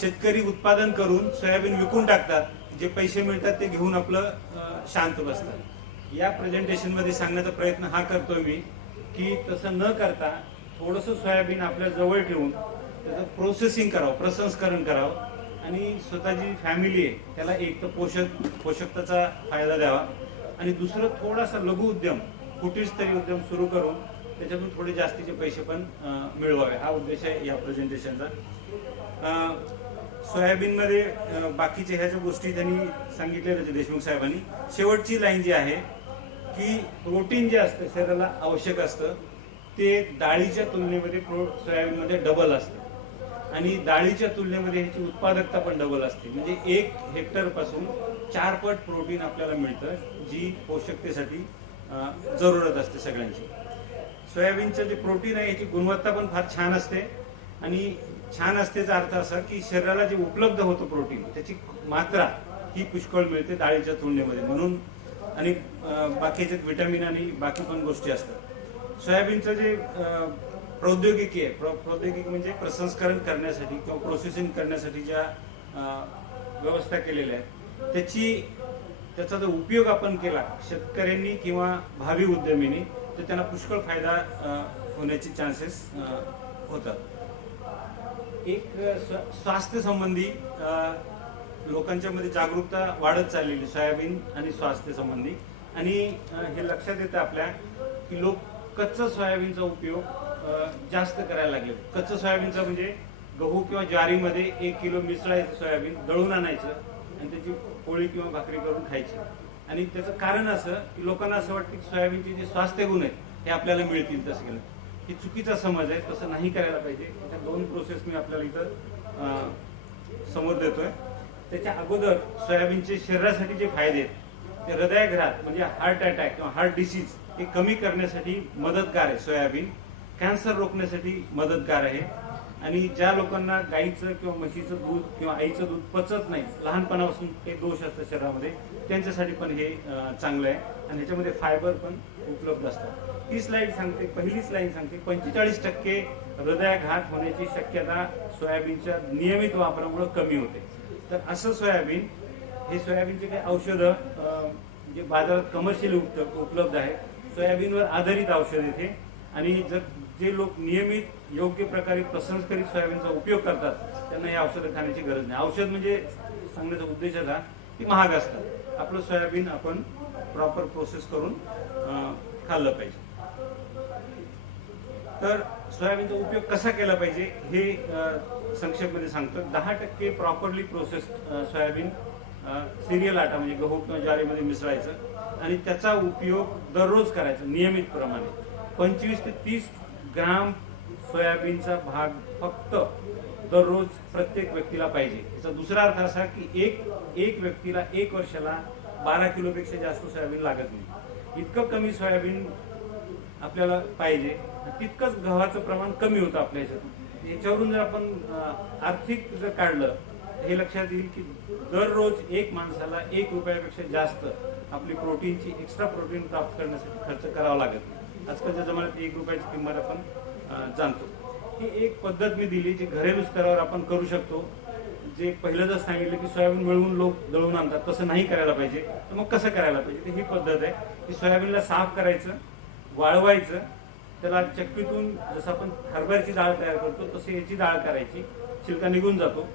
शेतकरी उत्पादन करून सोयाबीन विकून टाकतात, जे पैसे मिळतात ते घेऊन आपलं शांत बसतात। या प्रेझेंटेशन मध्ये सांगण्याचा प्रयत्न हा करतोय मी की तसं न करता थोडंसं सोयाबीन आपल्या जवळ ठेवून त्याचं प्रोसेसिंग करावं, प्रसंस्करण करावं आणि स्वतःची फॅमिली आहे त्याला एक तर पोषकतेचा फायदा द्यावा आणि दुसरं थोडासा लघु उद्यम, कुटीरस्तरीय उद्यम सुरू करून त्याच्यातून थोडे जास्तीचे पैसे पण मिळवावे, हा उद्देश आहे या प्रेझेंटेशनचा। सोयाबीनमध्ये बाकीच्या ह्या ज्या गोष्टी त्यांनी सांगितलेल्या देशमुख साहेबांनी, शेवटची लाईन जी आहे की प्रोटीन जे असतं शरीराला आवश्यक असतं ते डाळीच्या तुलनेमध्ये सोयाबीनमध्ये डबल असतं आणि डाळीच्या तुलनेमध्ये ह्याची उत्पादकता पण डबल असते। म्हणजे 1 हेक्टर पासून 4 पट प्रोटीन आपल्याला मिळतं, जी पोषकतेसाठी जरूरत असते सगळ्यांची। सोयाबीनचं जे प्रोटीन आहे याची गुणवत्ता पण फार छान असते आणि छान असतेचा अर्थ असा की शरीराला जे उपलब्ध होतं प्रोटीन त्याची मात्रा ही पुष्कळ मिळते डाळीच्या तुलनेमध्ये, म्हणून आणि बाकीचे विटामिन आणि बाकी पण गोष्टी असतात। सोयाबीनचं जे प्रौद्योगिकी आहे, प्रौद्योगिकी म्हणजे प्रसंस्करण करण्यासाठी किंवा प्रोसेसिंग करण्यासाठी ज्या व्यवस्था केलेल्या आहेत त्याचा जर उपयोग आपण केला शेतकऱ्यांनी किंवा भावी उद्यमींनी तर त्यांना पुष्कळ फायदा होण्याचे चान्सेस होतात। एक स्वास्थ्य संबंधी लोकांच्या मध्ये जागरूकता वाढत चाललेली सोयाबीन आणि स्वास्थ्य संबंधी, आणि हे लक्षात येतं आपल्या की लोक कच्चं सोयाबीनचा उपयोग जास्त करायला लागले। कच्चं सोयाबीनचा म्हणजे गहू किंवा ज्वारीमध्ये 1 किलो मिसळायचं सोयाबीन, दळून आणायचं आणि त्याची पोळी किंवा भाकरी करून खायची। आणि त्याचं कारण असं की लोकांना असं वाटतं की सोयाबीनचे जे स्वास्थ्य गुण आहेत हे आपल्याला मिळतील तसं केलं, ही चुकीचा समज आहे, तसं नाही करायला पाहिजे। त्याच्या 2 प्रोसेस मी आपल्याला इथं समोर देतोय। त्याच्या अगोदर सोयाबीनचे शरीरासाठी जे फायदे आहेत ते हृदयाघात म्हणजे हार्ट अटॅक किंवा हार्ट डिसीज हे कमी करण्यासाठी मदतगार आहे सोयाबीन, कॅन्सर रोखण्यासाठी मदतगार आहे आणि ज्या लोकांना गाईचं किंवा म्हशीचं दूध किंवा आईचं दूध पचत नाही, लहानपणापासून ते दोष असतात शरीरामध्ये, त्यांच्यासाठी पण हे चांगलं आहे आणि ह्याच्यामध्ये फायबर पण उपलब्ध असतात। ही स्लाइड सांगते, पहिली स्लाइड सांगते 45% हृदयाघात होण्याची शक्यता सोयाबीनच्या नियमित वापरामुळे कमी होते। तर असं सोयाबीन, हे सोयाबीनचे काही औषधं जे बाजारात कमर्शियली उपलब्ध आहे, सोयाबीनवर आधारित औषध येते आणि जर जे लोक नियमित योग्य प्रकारे प्रसंस्करित सोयाबीनचा उपयोग करतात त्यांना हे औषधं खाण्याची गरज नाही। औषध म्हणजे सांगण्याचा उद्देश असा की महाग असतात, आपलं सोयाबीन आपण प्रॉपर प्रोसेस करून खाल्लं पाहिजे। तर सोयाबीनचा उपयोग कसा केला पाहिजे हे संक्षेपमध्ये सांगतो। 10% प्रॉपरली प्रोसेस्ड सोयाबीन सिरियल आटा म्हणजे गहू किंवा ज्वारीमध्ये मिसळायचं आणि त्याचा उपयोग दररोज करायचा नियमित प्रमाणे। 25 ते 30 ग्राम सोयाबीनचा भाग फक्त दररोज प्रत्येक व्यक्तीला पाहिजे। याचा दुसरा अर्थ असा की एक व्यक्तीला 1 वर्षाला 12 किलोपेक्षा जास्त सोयाबीन लागत नाही। इतकं कमी सोयाबीन आपल्याला पाहिजे, तितकंच गव्हाचं प्रमाण कमी होतं आपल्या ह्याच्यातून। याच्यावरून जर आपण आर्थिक जर काढलं हे लक्षात येईल की दररोज एक माणसाला 1 रुपयापेक्षा जास्त आपली प्रोटीनची एक्स्ट्रा प्रोटीन प्राप्त करण्यासाठी खर्च करावा लागत नाही। आजकालच्या जमान्यात 1 रुपयाची किंमत आपण जाणतो। ही एक पद्धत मी दिली जी घरेलू स्तरावर आपण करू शकतो। जे पहिलं जर सांगितलं की सोयाबीन मिळवून लोक दळून आणतात, तसं नाही करायला पाहिजे। तर मग कसं करायला पाहिजे, तर ही पद्धत आहे की सोयाबीनला साफ करायचं, वाळवायचं, त्याला चक्कीतून जसं आपण हरभऱ्याची डाळ तयार करतो तसे याची डाळ करायची, छिलका निघून जातो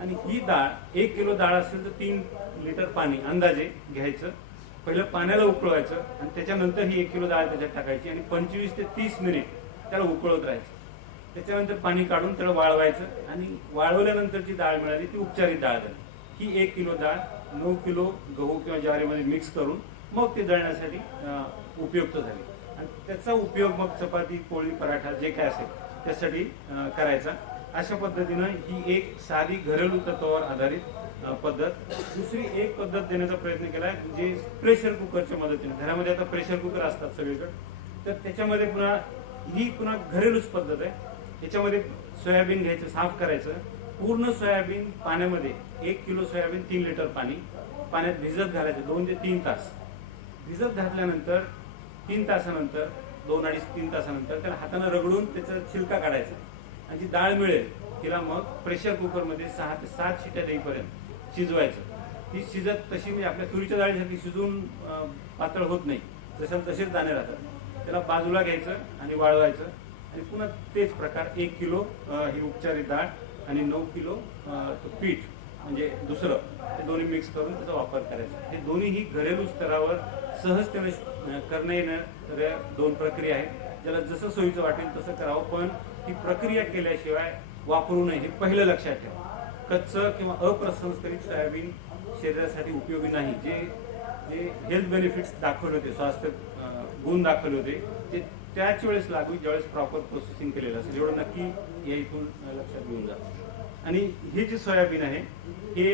आणि ही डाळ 1 किलो डाळ असेल तर 3 लिटर पाणी अंदाजे घ्यायचं, पहिलं पाण्याला उकळवायचं आणि त्याच्यानंतर ही 1 किलो डाळ त्याच्यात टाकायची आणि 25 ते 30 मिनिट त्याला उकळत राहायचं। त्याच्यानंतर पाणी काढून त्याला वाळवायचं आणि वाळवल्यानंतर जी डाळ मिळाली ती उपचारित डाळ झाली। ही 1 किलो डाळ 9 किलो गहू किंवा ज्वारीमध्ये मिक्स करून मग ते दळण्यासाठी उपयुक्त झाली आणि त्याचा उपयोग मग चपाती, पोळी, पराठा जे काय असेल त्यासाठी करायचा। अशा पद्धतीनं ही एक साधी घरेलू तत्वावर आधारित पद्धत। दुसरी एक पद्धत देण्याचा प्रयत्न केला आहे म्हणजे प्रेशर कुकरच्या मदतीने। घरामध्ये आता प्रेशर कुकर असतात सगळीकडे, तर त्याच्यामध्ये पुन्हा घरेलूच पद्धत आहे। याच्यामध्ये सोयाबीन घ्यायचं, साफ करायचं, पूर्ण सोयाबीन पाण्यामध्ये 1 किलो सोयाबीन 3 लिटर पाण्यात भिजत घालायचं 2 ते 3 तास। भिजत घातल्यानंतर 3 तासानंतर 2-2.5-3 तासानंतर त्याला हाताने रगडून त्याचा छिलका काढायचा आणि जी डाळ मिळेल तिला मग प्रेशर कुकरमध्ये 6 ते 7 शिट्या देईपर्यंत शिजवायचं. ती शिजत तशी म्हणजे आपल्या तुरीच्या डाळीसारखी शिजून पातळ होत नाही, तसेच दाणे राहतात. त्याला बाजूला घ्यायचं आणि वाळवायचं आणि पुन्हा तेच प्रकार 1 किलो ही उपचारित डाळ आणि 9 किलो पीठ म्हणजे दुसरं, हे दोन्ही मिक्स करून त्याचा वापर करायचा. हे दोन्हीही घरेलू स्तरावर सहजतेने करता येणाऱ्या 2 प्रक्रिया आहेत. ज्याला जसं सोयीचं वाटेल तसं करावं, पण ही प्रक्रिया केल्याशिवाय वापरू नये हे पहिलं लक्षात ठेवा. कच्चं किंवा अप्रसंस्करित सोयाबीन शरीरासाठी उपयोगी नाही. जे जे हेल्थ बेनिफिट्स दाखवले होते, स्वास्थ्य गुण दाखवले होते, ते त्याच वेळेस लागू ज्यावेळेस प्रॉपर प्रोसेसिंग केलेलं असेल. एवढं नक्की या इथून लक्षात घेऊन जा. आणि हे जे सोयाबीन आहे हे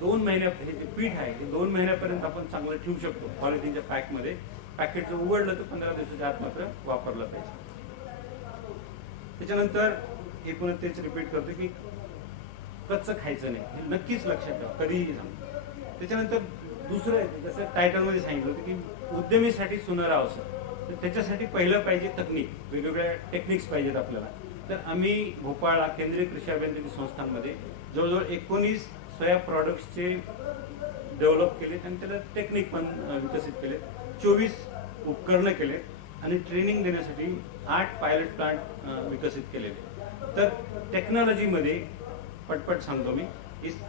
2 महिन्या, हे जे पीठ आहे हे 2 महिन्यापर्यंत आपण चांगलं ठेवू शकतो पॉलिथिनच्या पॅकमध्ये. पॅकेट जर उघडलं तर 15 दिवसाच्या आत मात्र वापरलं पाहिजे. त्याच्यानंतर हे पुन्हा तेच रिपीट करतो की कच्चं खायचं नाही, हे नक्कीच लक्षात ठेवा, कधीही सांगतो. त्याच्यानंतर दुसरं आहे, जसं टायटलमध्ये सांगितलं होतं की उद्यमीसाठी सोनेरा अवसर. तर त्याच्यासाठी पहिलं पाहिजे तकनीक, वेगवेगळ्या टेक्निक्स पाहिजेत आपल्याला. तर आम्ही भोपाळला केंद्रीय कृषी अभियांत्रिकी संस्थांमध्ये जवळजवळ 19 सोया प्रॉडक्ट्सचे डेव्हलप केलेत आणि त्याला टेक्निक पण विकसित केलेत. 24 उपकरणं केलेत आणि ट्रेनिंग देण्यासाठी 8 पायलट प्लांट विकसित केलेले. तर टेक्नॉलॉजीमध्ये पटपट सांगतो मी.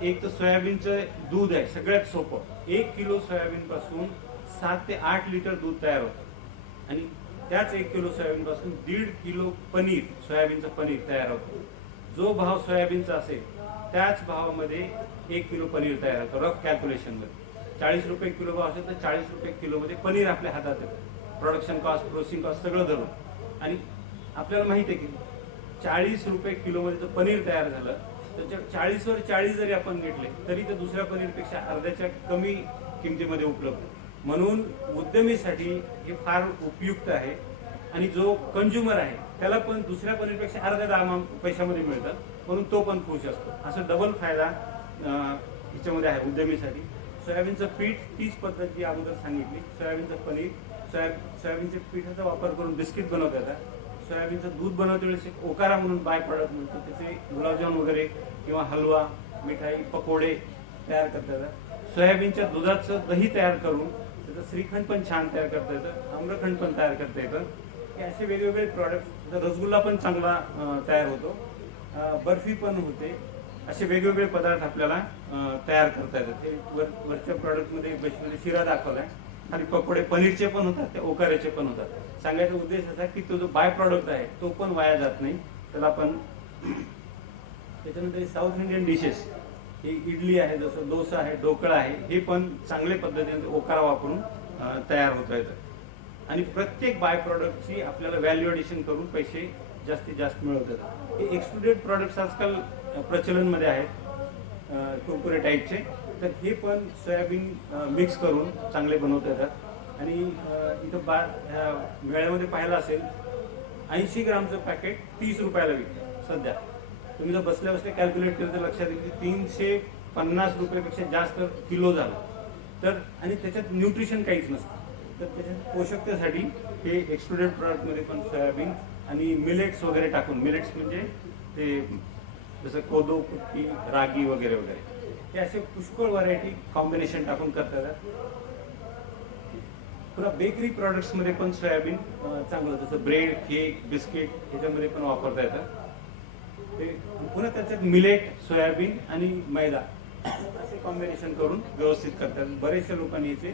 एक तर सोयाबीनचं दूध आहे सगळ्यात सोपं. 1 किलो सोयाबीन पासून 7 ते 8 लिटर दूध तयार होतं आणि त्याच 1 किलो सोयाबीन पासून 1.5 किलो पनीर, सोयाबीनचं पनीर तयार होतं. जो भाव सोयाबीनचा असेल त्याच भावामध्ये 1 किलो पनीर तयार होतं. रफ कॅल्क्युलेशनमध्ये 40 रुपये किलो भाव असेल तर 40 रुपये किलोमध्ये पनीर आपल्या हातात येतं. प्रोडक्शन कॉस्ट, प्रोसेसिंग कॉस्ट सगळं धरून. आणि आपल्याला माहिती आहे की 40 रुपये किलोमध्ये जर पनीर तयार झालं तर 40 वर 40 जरी आपण घेतले तरी ते दुसऱ्या पनीरपेक्षा अर्ध्याच्या कमी किमतीमध्ये उपलब्ध. म्हणून उद्यमीसाठी हे फार उपयुक्त आहे आणि जो कंझ्युमर आहे त्याला पण दुसऱ्या पनीरपेक्षा अर्ध्या पैशामध्ये मिळतं, म्हणून तो पण खुश असतो. असं डबल फायदा ह्याच्यामध्ये आहे उद्यमीसाठी. सोयाबीनचं पीठ तीच पद्धत जी अगोदर सांगितली. सोयाबीनचं पनीर, सोयाबीनच्या पिठाचा वापर करून बिस्किट बनवता येतात. सोयाबीनचं दूध बनवते वेळेस एक ओकारा म्हणून बाय प्रॉडक्ट मिळतो, त्याचे गुलाबजामुन वगैरे किंवा हलवा, मिठाई, पकोडे तयार करता येतात. सोयाबीनच्या दुधाचं दही तयार करून त्याचं श्रीखंड पण छान तयार करता येतं, आम्रखंड पण तयार करता येतं. हे असे वेगवेगळे प्रॉडक्ट. रसगुल्ला पण चांगला तयार होतो, बर्फी पण होते. असे वेगवेगळे पदार्थ आपल्याला तयार करता येतात. हे वरच्या प्रॉडक्टमध्ये बेसमध्ये शिरा दाखवलाय आणि पकोडे पनीरचे पण होतात, ते ओकाऱ्याचे पण होतात. सांगायचा उद्देश असा की तो जो बाय प्रॉडक्ट आहे तो पण वाया जात नाही, त्याला आपण. त्याच्यानंतर साऊथ इंडियन डिशेस, ही इडली आहे, जसं डोसा आहे, ढोकळा आहे, हे पण चांगल्या पद्धतीने ओकारा वापरून तयार होता येतं. आणि प्रत्येक बाय प्रॉडक्टची आपल्याला व्हॅल्यू एडिशन करून पैसे जास्तीत जास्त मिळवत येतात. हे एक्सट्रुडेड प्रॉडक्ट्स आजकाल प्रचलनमध्ये आहेत, कुरकुरे टाईपचे. तर हे पण सोयाबीन मिक्स करून चांगले बनवता येतात. आणि इथं मेळ्यामध्ये पाहिलं असेल 80 ग्रामचं पॅकेट 30 रुपयाला विकतं सध्या. तुम्ही जर बसल्या बसल्या कॅल्क्युलेट केलं तर लक्षात येईल की 350 रुपयापेक्षा जास्त किलो झालं. तर आणि त्याच्यात न्यूट्रिशन काहीच नसतं. तर त्याच्यात पोषकतेसाठी हे एक्सट्रुडेड प्रॉडक्टमध्ये पण सोयाबीन आणि मिलेट्स वगैरे टाकून, मिलेट्स म्हणजे ते जसं कोदो, कुट्टी, रागी वगैरे वगैरे, हे असे पुष्कळ व्हरायटी कॉम्बिनेशन टाकून करता येतात. पुन्हा बेकरी प्रॉडक्ट्समध्ये पण सोयाबीन चांगलं, जसं ब्रेड, केक, बिस्किट ह्याच्यामध्ये पण वापरता येतं. ते पुन्हा त्याच्यात मिलेट, सोयाबीन आणि मैदा असे कॉम्बिनेशन करून व्यवस्थित करतात. बरेचशा लोकांनी याचे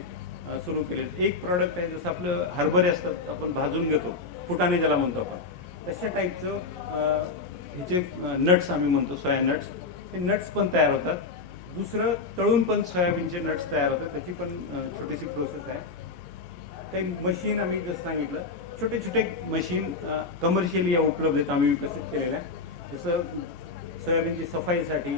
सुरू केले. एक प्रॉडक्ट आहे, जसं आपलं हरभरे असतात आपण भाजून घेतो, फुटाणे ज्याला म्हणतो आपण, तशा टाईपचं ह्याचे नट्स आम्ही म्हणतो, सोया नट्स, हे नट्स पण तयार होतात. दुसरं तळून पण सोयाबीनचे नट्स तयार होतात, त्याची पण छोटीशी प्रोसेस आहे. ते मशीन आम्ही जसं सांगितलं, छोटे छोटे मशीन कमर्शियली उपलब्ध आहेत, आम्ही विकसित केलेल्या. जसं सोयाबीनची सफाईसाठी,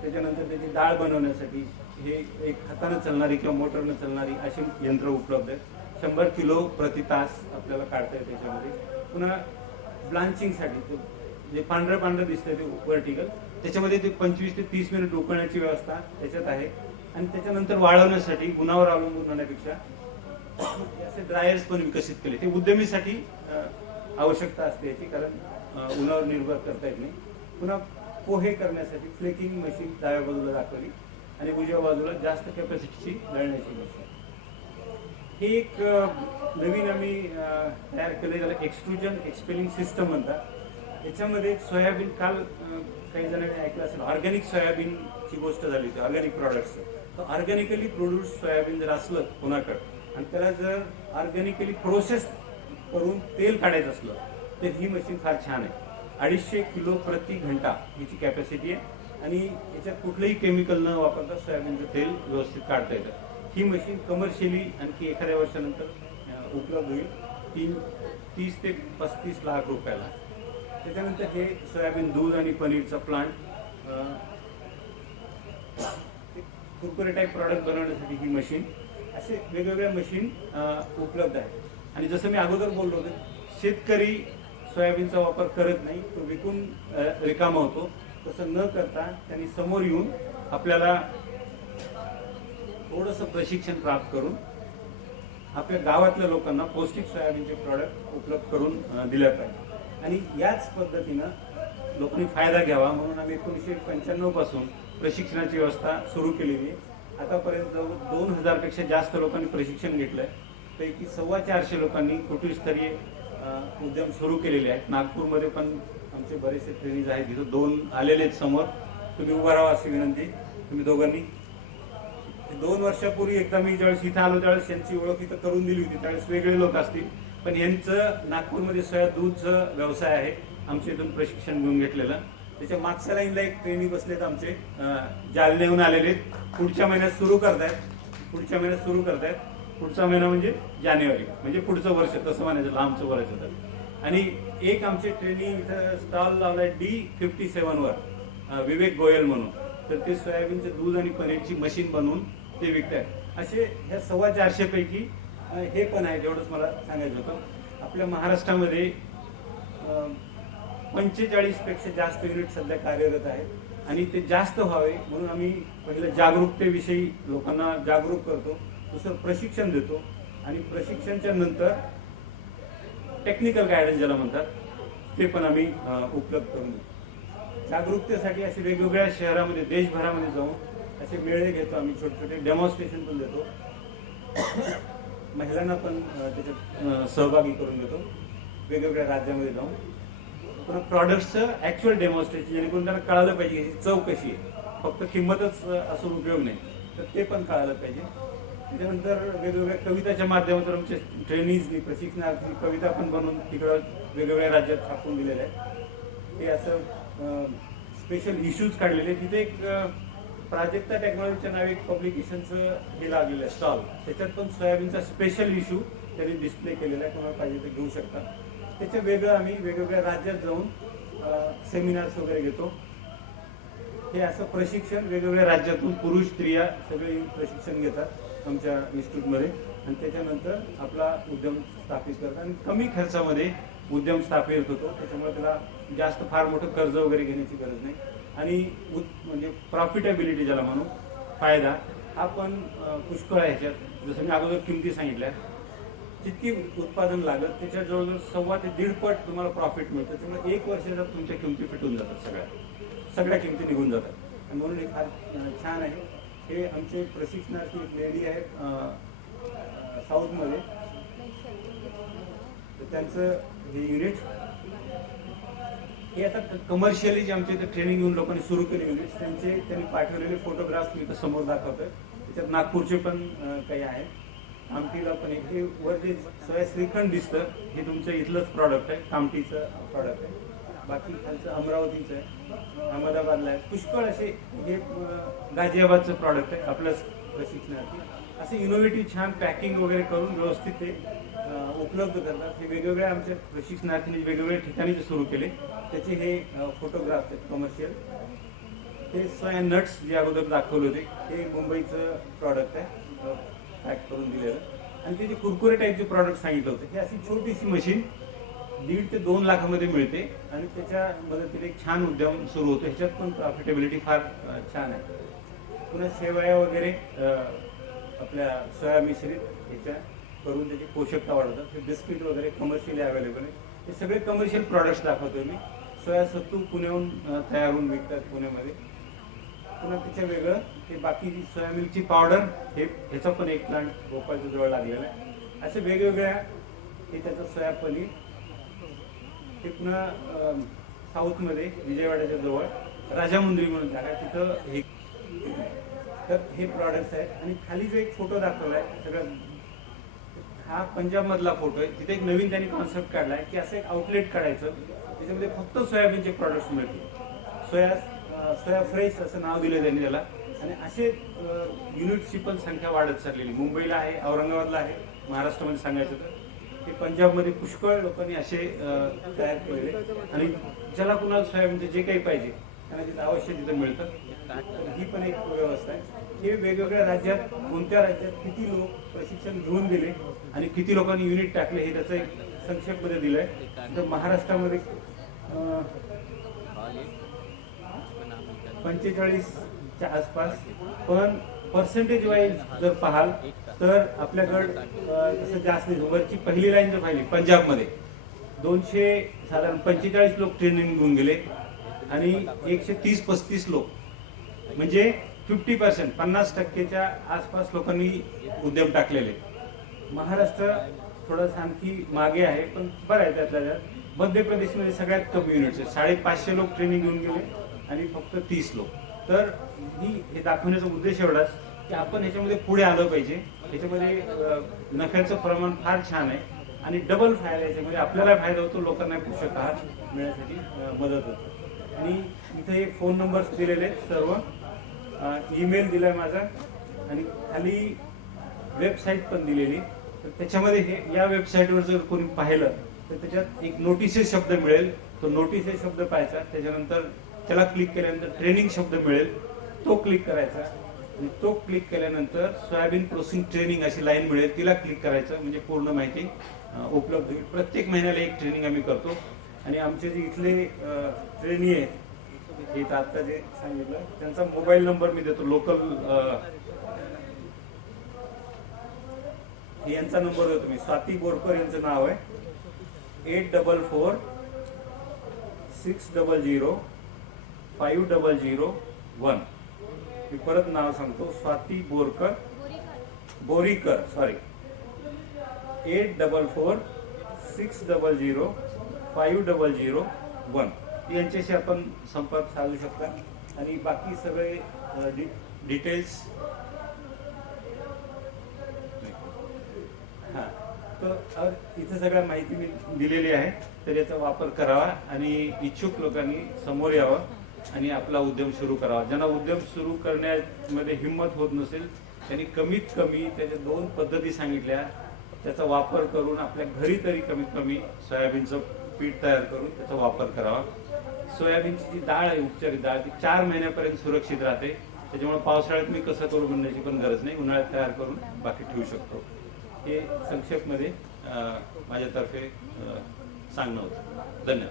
त्याच्यानंतर त्याची डाळ बनवण्यासाठी हे एक हातानं चालणारी किंवा मोटरनं चालणारी अशी यंत्र उपलब्ध आहेत. 100 किलो प्रति तास आपल्याला काढता येते त्याच्यामध्ये. पुन्हा ब्लांचिंगसाठी जे पांढरं पांढरं दिसतंय ते व्हर्टिकल, त्याच्यामध्ये ते 25 ते 30 मिनिट उकळण्याची व्यवस्था त्याच्यात आहे. आणि त्याच्यानंतर वाळवण्यासाठी गुणावर अवलंबून होण्यापेक्षा असे ड्रायर्स पण विकसित केले. ते उद्यमीसाठी आवश्यकता असते याची, कारण उन्हावर निर्भर करता येत नाही. पुन्हा पोहे करण्यासाठी फ्लेकिंग मशीन डाव्या बाजूला दाखवली आणि उजव्या बाजूला जास्त कॅपॅसिटीची दळण्याची मशीन. हे एक नवीन आम्ही तयार केलं, त्याला एक्सट्रुजन एक्सपेलिंग सिस्टम म्हणतात. याच्यामध्ये सोयाबीन, काल काही जणांनी ऐकलं असेल ऑर्गॅनिक सोयाबीनची गोष्ट झाली होती, ऑर्गॅनिक प्रॉडक्ट्स. तर ऑर्गॅनिकली प्रोड्यूस सोयाबीन जर असलं कोणाकडं आणि त्याला जर ऑर्गॅनिकली प्रोसेस करून तेल काढायचं असलं तर ही मशीन फार छान आहे. 250 किलो प्रति घंटा हिची कॅपॅसिटी आहे आणि याच्यात कुठलंही केमिकल न वापरता सोयाबीनचं तेल व्यवस्थित काढता येतं. ही मशीन कमर्शियली आणखी एखाद्या वर्षानंतर उपलब्ध होईल 30 ते 35 लाख रुपयाला. त्याच्यानंतर हे सोयाबीन दूध आणि पनीरचा प्लांट, कुरकुरे टाईप प्रॉडक्ट बनवण्यासाठी ही मशीन, असे वेगवेगळ्या मशीन उपलब्ध आहेत. आणि जसं मी अगोदर बोललो होतो, शेतकरी सोयाबीनचा वापर करत नाही, तो विकून रिकामा होतो. तसं न करता त्यांनी समोर येऊन आपल्याला थोडंसं प्रशिक्षण प्राप्त करून आपल्या गावातल्या लोकांना पौष्टिक सोयाबीनचे प्रॉडक्ट उपलब्ध करून दिले पाहिजे. आणि याच पद्धतीनं लोकांनी फायदा घ्यावा म्हणून आम्ही 1995 पासून प्रशिक्षणाची व्यवस्था सुरू केलेली आहे. आतापर्यंत 2000 पेक्षा जास्त लोकांनी प्रशिक्षण घेतलंय. पैकी 450 लोकांनी कुटीरस्तरीय उद्यम सुरू केलेले आहेत. नागपूरमध्ये पण आमचे बरेचसे ट्रेनिंग आहेत, तिथं 2 आलेले आहेत समोर. तुम्ही उभा राहा अशी विनंती. तुम्ही दोघांनी 2 वर्षापूर्वी एकदा मी ज्यावेळेस इथं आलो त्यावेळेस यांची ओळख इथं करून दिली होती. त्यावेळेस वेगळे लोक असतील, पण यांचं नागपूरमध्ये सोया दूधचा व्यवसाय आहे, आमच्या इथून प्रशिक्षण घेऊन घेतलेलं. त्याच्या मागच्या लाईनला एक ट्रेनिंग बसलेत आमचे, जालन्याहून आलेले, पुढच्या महिन्यात सुरू करतायत. पुढचा महिना म्हणजे जानेवारी, म्हणजे पुढचं वर्ष तसं म्हणायचं, लांबचं वर्ष तर. आणि एक आमचे ट्रेनिंग इथं स्टॉल लावलाय D57 वर, विवेक गोयल म्हणून. तर ते सोयाबीनचं दूध आणि पनीरची मशीन बनवून ते विकतात. असे ह्या 450 पैकी हे पण आहे. एवढंच मला सांगायचं होतं. आपल्या महाराष्ट्रामध्ये 45 पेक्षा जास्त युनिट सध्या कार्यरत आहेत आणि ते जास्त व्हावे म्हणून आम्ही पहिलं जागरूकतेविषयी लोकांना जागरूक करतो, दुसरं प्रशिक्षण देतो आणि प्रशिक्षणाच्या नंतर टेक्निकल गायडन्स ज्याला म्हणतात ते पण आम्ही उपलब्ध करून देतो. जागरूकतेसाठी असे वेगवेगळ्या शहरामध्ये, देशभरामध्ये जाऊन असे मेळे घेतो आम्ही, छोटे छोटे डेमॉन्स्ट्रेशन पण देतो. महिलांना पण त्याच्यात सहभागी करून घेतो वेगवेगळ्या राज्यामध्ये जाऊन. पुन्हा प्रॉडक्टचं ऍक्च्युअल डेमॉन्स्ट्रेशन, जेणेकरून त्यांना कळालं पाहिजे की चव कशी आहे, फक्त किंमतच असून उपयोग नाही, तर ते पण कळालं पाहिजे. त्याच्यानंतर वेगवेगळ्या कविताच्या माध्यमातून आमच्या ट्रेनिंग्सनी, प्रशिक्षणार्थी कविता पण बनवून तिकडं वेगवेगळ्या राज्यात छापून दिलेल्या आहेत. हे असं स्पेशल इश्यूज काढलेले. तिथे एक प्राजक्ता टेक्नॉलॉजीच्या नावे एक पब्लिकेशनचं हे लागलेलं आहे स्टॉल, त्याच्यात पण सोयाबीनचा स्पेशल इश्यू त्यांनी डिस्प्ले केलेला आहे, कोणाला पाहिजे ते घेऊ शकता. त्याच्या वेगळं आम्ही वेगवेगळ्या राज्यात जाऊन सेमिनार्स वगैरे घेतो. हे असं प्रशिक्षण वेगवेगळ्या राज्यातून पुरुष स्त्रिया सगळे प्रशिक्षण घेतात आमच्या इन्स्टिट्यूटमध्ये आणि त्याच्यानंतर आपला उद्यम स्थापित करतात आणि कमी खर्चामध्ये उद्यम स्थापित होतो. त्याच्यामुळे त्याला जास्त फार मोठं कर्ज वगैरे घेण्याची गरज नाही आणि म्हणजे प्रॉफिटेबिलिटी ज्याला म्हणू, फायदा हा पण पुष्कळ आहे ह्याच्यात. जसं मी अगोदर किमती सांगितल्या, जितकी उत्पादन लागत त्याच्या जवळजवळ 1.25 ते 1.5 पट तुम्हाला प्रॉफिट मिळतं. त्यामुळे 1 वर्षात तुमच्या किमती फिटून जातात, सगळ्या किमती निघून जातात. आणि म्हणून हे फार छान आहे. हे आमचे प्रशिक्षणार्थी एक लेडी आहेत साऊथमध्ये, तर त्यांचं हे युनिट हे आता कमर्शियली जे आमच्या इथे ट्रेनिंग घेऊन लोकांनी सुरू केले युनिट्स, त्यांनी पाठवलेले फोटोग्राफ्स मी इथं समोर दाखवतोय. त्याच्यात नागपूरचे पण काही आहेत, कामठीला पण एक. हे वर जे सोया श्रीखंड दिसतं हे तुमचं इथलंच प्रॉडक्ट आहे, कामठीचं प्रॉडक्ट आहे. बाकी खालचं अमरावतीचं आहे, अहमदाबादला आहे. पुष्कळ असे हे गाझियाबादचं प्रॉडक्ट आहे आपलंच प्रशिक्षणार्थी. असे इनोव्हेटिव्ह छान पॅकिंग वगैरे करून व्यवस्थित ते उपलब्ध करतात. हे वेगवेगळ्या आमच्या प्रशिक्षणार्थींनी वेगवेगळ्या ठिकाणी ते सुरू केले, त्याचे हे फोटोग्राफ्स आहेत कमर्शियल. हे सोया नट्स जे अगोदर दाखवले होते हे मुंबईचं प्रॉडक्ट आहे, पॅक करून दिलेलं. आणि ते जे कुरकुरे टाईपचे प्रॉडक्ट सांगितलं होतं, हे अशी छोटीशी मशीन 1.5 ते 2 लाखामध्ये मिळते आणि त्याच्या मदतीने एक छान उद्यम सुरू होतो. ह्याच्यात पण प्रॉफिटेबिलिटी फार छान आहे. पुन्हा शेवया वगैरे आपल्या सोया मिश्रित ह्याच्या करून त्याची पोषकता वाढवतात. हे बिस्किट वगैरे कमर्शियली अवेलेबल आहे. हे सगळे कमर्शियल प्रॉडक्ट्स दाखवतोय मी. सोया सत्तू पुण्याहून तयार होऊन विकतात पुण्यामध्ये. पुन्हा त्याच्या वेगळं हे बाकीची सोया मिल्कची पावडर, हे ह्याचा पण एक प्लांट भोपाळच्या जवळ लागलेला आहे. असे वेगवेगळ्या हे त्याचं सोया पनीर, हे पुन्हा साऊथमध्ये विजयवाड्याच्या जवळ राजामुंद्री म्हणून जागा आहे, तिथं हे. तर हे प्रॉडक्ट्स आहेत. आणि खाली जो एक फोटो दाखवला आहे सगळं, हा पंजाब मधला फोटो आहे. तिथे एक नवीन त्यांनी कॉन्सेप्ट काढला आहे की असं एक आउटलेट काढायचं, त्याच्यामध्ये फक्त सोयाबीनचे प्रॉडक्ट्स मिळतील. सोया फ्रेश असं नाव दिलं त्यांनी त्याला. आणि असे युनिट्सची पण संख्या वाढत चाललेली. मुंबईला आहे, औरंगाबादला आहे, महाराष्ट्रामध्ये सांगायचं तर ते पंजाबमध्ये पुष्कळ लोकांनी असे तयार केले. आणि ज्याला कुणाला सोयाबीनचं जे काही पाहिजे त्यांना तिथं अवश्य तिथं मिळतं. ही पण एक व्यवस्था आहे. हे वेगवेगळ्या राज्यात, कोणत्या राज्यात किती लोक प्रशिक्षण घेऊन गेले आणि किती लोकांनी युनिट टाकले हे त्याचं एक संक्षेपमध्ये दिलंय. तर महाराष्ट्रामध्ये 45च्या आसपास, पण पर्सेंटेज वाईज जर पाहाल तर आपल्याकडं तसं जास्त नाही. वरची पहिली लाईन जर पाहिली, पंजाबमध्ये 200 साधारण 45 लोक ट्रेनिंग घेऊन गेले आणि 130-35 लोक, म्हणजे 50%, 50%च्या आसपास लोकांनी उद्यम टाकलेले. महाराष्ट्र थोडंसं आणखी मागे आहे, पण बरं आहे. त्यातल्या त्यात मध्य प्रदेशमध्ये सगळ्यात कमी युनिट्स आहेत. 550 लोक ट्रेनिंग घेऊन गेले आणि फक्त 30 लोक. तर हे दाखवण्याचा उद्देश एवढाच की आपण ह्याच्यामध्ये पुढे आलं पाहिजे. ह्याच्यामध्ये नफ्याचं प्रमाण फार छान आहे आणि डबल फायदा याच्यामध्ये. आपल्याला फायदा होतो, लोकांना पोषक आहार मिळण्यासाठी मदत होते. आणि इथे एक फोन नंबर्स दिलेले आहेत सर्व, ईमेल दिलाय माझा आणि खाली वेबसाईट पण दिलेली. तर त्याच्यामध्ये हे या वेबसाईटवर जर कोणी पाहिलं तर त्याच्यात एक नोटिसेस शब्द मिळेल. तो नोटिसेस शब्द पाहायचा, त्याच्यानंतर त्याला क्लिक केल्यानंतर ट्रेनिंग शब्द मिळेल, तो क्लिक करायचा. आणि तो क्लिक केल्यानंतर सोयाबीन प्रोसेसिंग ट्रेनिंग अशी लाईन मिळेल, तिला क्लिक करायचं, म्हणजे पूर्ण माहिती उपलब्ध होईल. प्रत्येक महिन्याला एक ट्रेनिंग आम्ही करतो. आणि आमचे जे इथले ट्रेनी आहेत, हे आता जे सांगितलं त्यांचा मोबाईल नंबर मी देतो. लोकल यांचा नंबर देतो मी. स्वाती बोरकर यांचं नाव आहे. 8446005001. मी परत नाव सांगतो, स्वाती बोरीकर 8446005001. यांच्याशी आपण संपर्क साधू शकता. आणि बाकी सगळे डिटेल्स तर इथे सगळ्या माहिती मी दिलेली आहे. तर याचा वापर करावा आणि इच्छुक लोकांनी समोर यावं आणि आपला उद्यम सुरू करावा. ज्यांना उद्यम सुरू करण्यामध्ये हिंमत होत नसेल त्यांनी कमीत कमी त्याच्या 2 पद्धती सांगितल्या, त्याचा वापर करून आपल्या घरी तरी कमीत कमी सोयाबीनचं पीठ तयार करून त्याचा वापर करावा. सोयाबीनची जी डाळ आहे, उपचारित डाळ, ती 4 महिन्यापर्यंत सुरक्षित राहते. त्याच्यामुळे पावसाळ्यात मी कसं करू म्हणण्याची पण गरज नाही. उन्हाळ्यात तयार करून बाकी ठेवू शकतो. हे संक्षेपमध्ये माझ्यातर्फे सांगणं होतं. धन्यवाद.